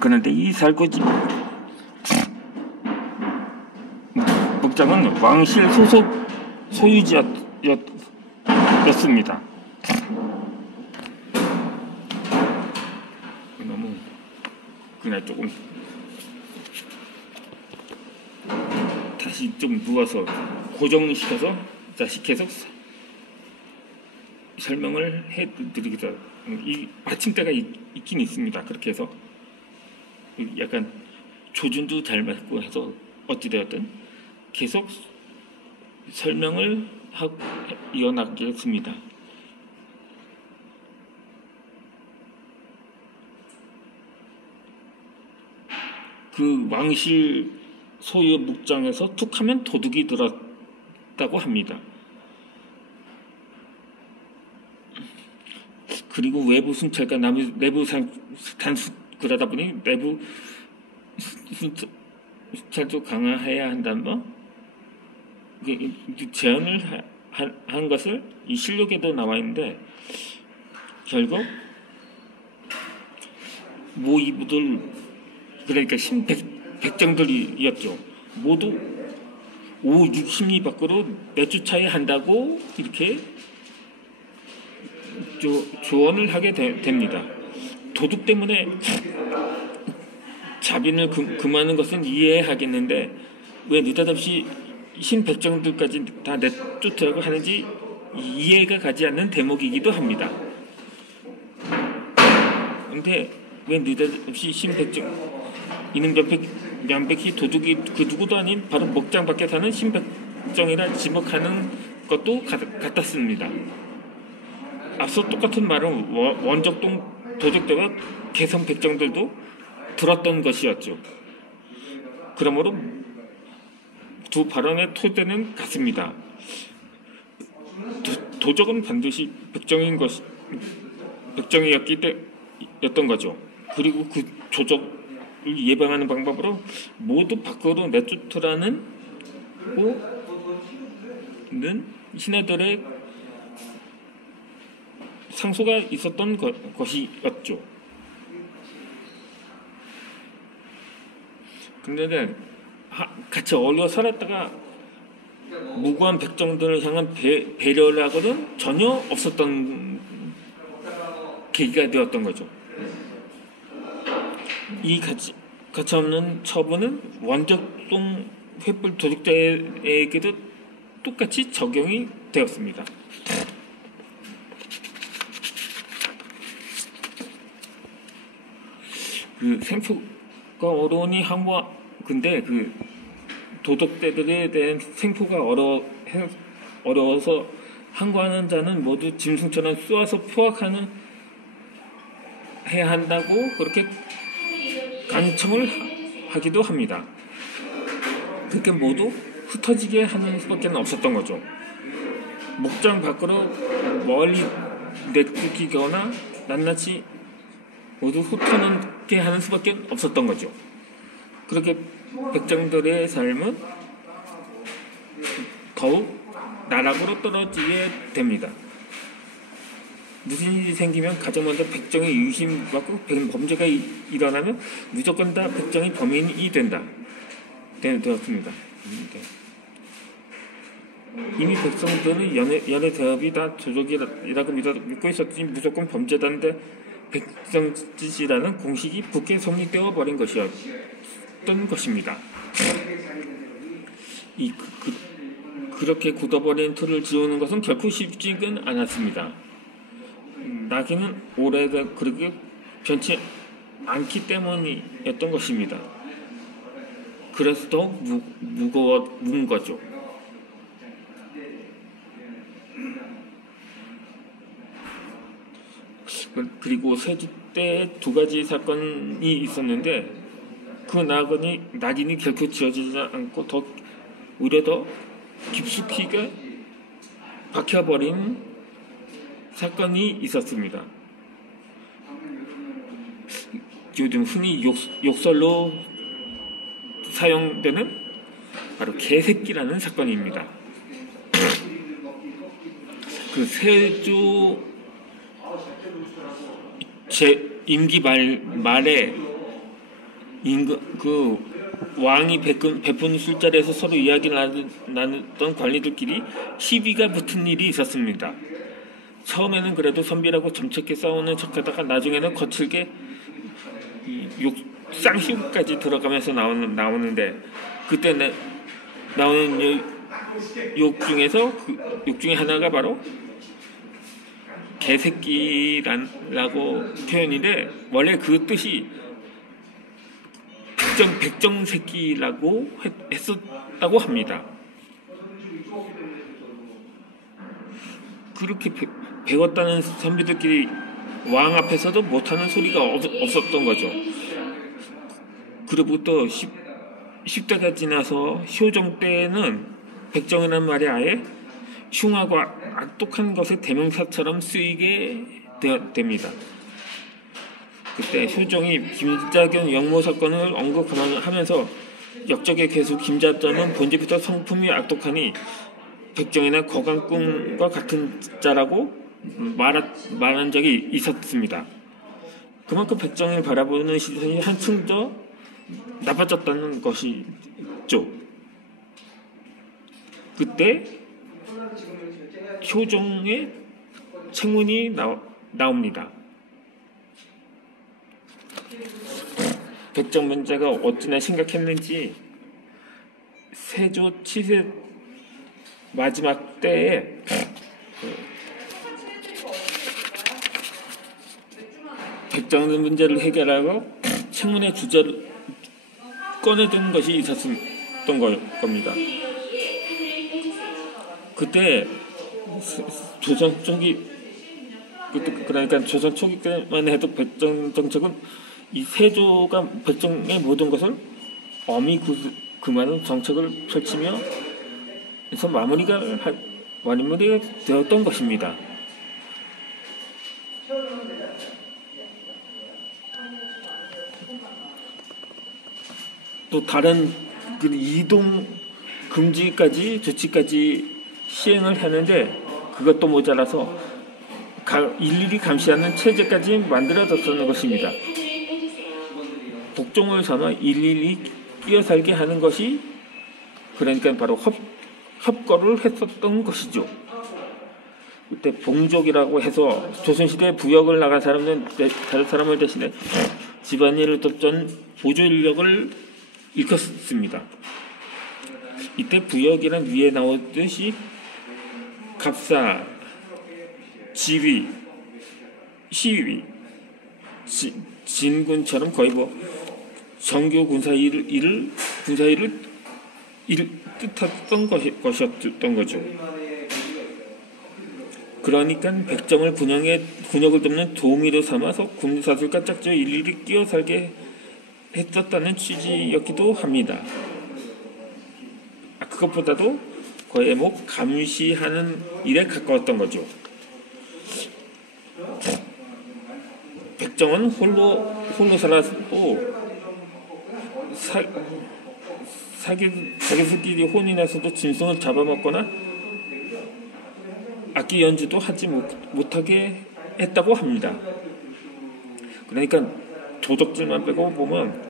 그런데 이 살구지 목장은 왕실 소속 소유지였습니다. 너무 그냥 조금 다시 좀 누워서 고정시켜서 다시 계속 설명을 해드리기도 이 받침대가 있긴 있습니다. 그렇게 해서 약간 조준도 잘 맞고 해서 어찌되었든 계속 설명을 하고 이어나가겠습니다. 그 왕실 소유 묵장에서 툭하면 도둑이 들었다고 합니다. 그리고 외부 순찰과 내부 단수 그러다 보니 내부 순찰도 강화해야 한다는 거 제안을 한 것을 이 실록에도 나와 있는데 결국 모 이부들 그러니까 신백정들이었죠. 모두 5, 60리 밖으로 몇 주 차에 한다고 이렇게 조언을 하게 됩니다. 도둑 때문에 자빈을 금하는 것은 이해하겠는데 왜 느닷없이 신백정들까지 다 내쫓으라고 하는지 이해가 가지 않는 대목이기도 합니다. 근데 왜 느닷없이 신백정 이는 명백히 도둑이 그 누구도 아닌 바로 목장 밖에 사는 신백정이라 지목하는 것도 같았습니다. 앞서 똑같은 말은 원적동 도적대와 개성 백정들도 들었던 것이었죠. 그러므로 두 발언의 토대는 같습니다. 도적은 반드시 백정이었던 거죠. 그리고 그 조적을 예방하는 방법으로 모두 밖으로 내쫓으라는 신하들의 상소가 있었던 것이었죠. 근데 같이 어울려 살았다가 무고한 백정들을 향한 배려를 하고는 전혀 없었던 계기가 되었던 거죠. 이 가차없는 처분은 원적동 횃불 도둑자에게도 똑같이 적용이 되었습니다. 그 생포가 어려우니 근데 그 도덕대들에 대한 생포가 어려워서 항거하는 자는 모두 짐승처럼 쏘아서 해야 한다고 그렇게 간청을 하기도 합니다. 그렇게 모두 흩어지게 하는 수밖에 없었던 거죠. 목장 밖으로 멀리 내쫓기거나 낱낱이 모두 흩어놓게 하는 수밖에 없었던 거죠. 그렇게 백정들의 삶은 더욱 나락으로 떨어지게 됩니다. 무슨 일이 생기면 가장 먼저 백정이 유심받고 범죄가 일어나면 무조건 다 백정이 범인이 되었습니다. 이미 백성들은 연애 대업이 다 조족이라고 믿고 있었으니 무조건 범죄다는데 백정짓이라는 공식이 굳게 성립되어 버린 것이었던 것입니다. 그렇게 굳어버린 틀을 지우는 것은 결코 쉽지는 않았습니다. 나귀는 오래돼 그렇게 변치 않기 때문이었던 것입니다. 그래서 더욱 무거운 거죠. 그리고 세주 때 두 가지 사건이 있었는데 그 낙인이 결코 지워지지 않고 오히려 더 깊숙이가 박혀버린 사건이 있었습니다. 요즘 흔히 욕설로 사용되는 바로 개새끼라는 사건입니다. 그 세조 제 임기 말에 그 왕이 베푼 술자리에서 서로 이야기를 나누던 관리들끼리 시비가 붙은 일이 있었습니다. 처음에는 그래도 선비라고 점잖게 싸우는 척하다가 나중에는 거칠게 쌍시구까지 들어가면서 나오는데, 그때 나오는 욕 중에서 욕 중에 하나가 바로 개새끼라고 표현인데, 원래 그 뜻이 백정 새끼라고 했었다고 합니다. 그렇게 배웠다는 선비들끼리 왕 앞에서도 못하는 소리가 없었던 거죠. 그로부터 10대가 지나서 효종 때에는 백정이라는 말이 아예 흉하고 악독한 것의 대명사처럼 쓰이게 됩니다. 그때 효종이 김자견 영모 사건을 언급하면서 역적의 괴수 김자전은 본질부터 성품이 악독하니 백정이나 거강꾼과 같은 자라고 말한 적이 있었습니다. 그만큼 백정을 바라보는 시선이 한층 더 나빠졌다는 것이죠. 그때 효종의 책문이 나옵니다. 백정 문제가 어찌나 심각했는지 세조 7세 마지막 때에 백정 문제를 해결하고 책문의 주제를 꺼내든 것이 있었던 겁니다. 그때 조선 초기, 그러니까 조선 초기 때만 해도 백정 정책은 이 세조가 백정의 모든 것을 엄히 금하는 정책을 펼치며 해서 마무리가 되었던 것입니다. 또 다른 이동 금지까지 조치까지 시행을 했는데 그것도 모자라서 일일이 감시하는 체제까지 만들어졌다는 것입니다. 복종을 삼아 일일이 끼어살게 하는 것이 그러니까 바로 협거를 했었던 것이죠. 그때 봉족이라고 해서 조선시대에 부역을 나간 다른 사람을 대신해 집안일을 돕던 보조 인력을 일컫습니다. 이때 부역이란 위에 나오듯이 갑사, 지휘, 시위, 진군처럼 거의 정교 군사 일을 뜻했던 것이었던 거죠. 그러니까 백정을 군역을 돕는 도우미로 삼아서 군사술과 짝지어 일일이 끼어 살게 했었다는 취지였기도 합니다. 그것보다도 거의 감시하는 일에 가까웠던 거죠. 백정은 홀로 살았고 자기들끼리 혼이 나서도 짐승을 잡아먹거나 악기 연주도 하지 못하게 했다고 합니다. 그러니까 도적질만 빼고 보면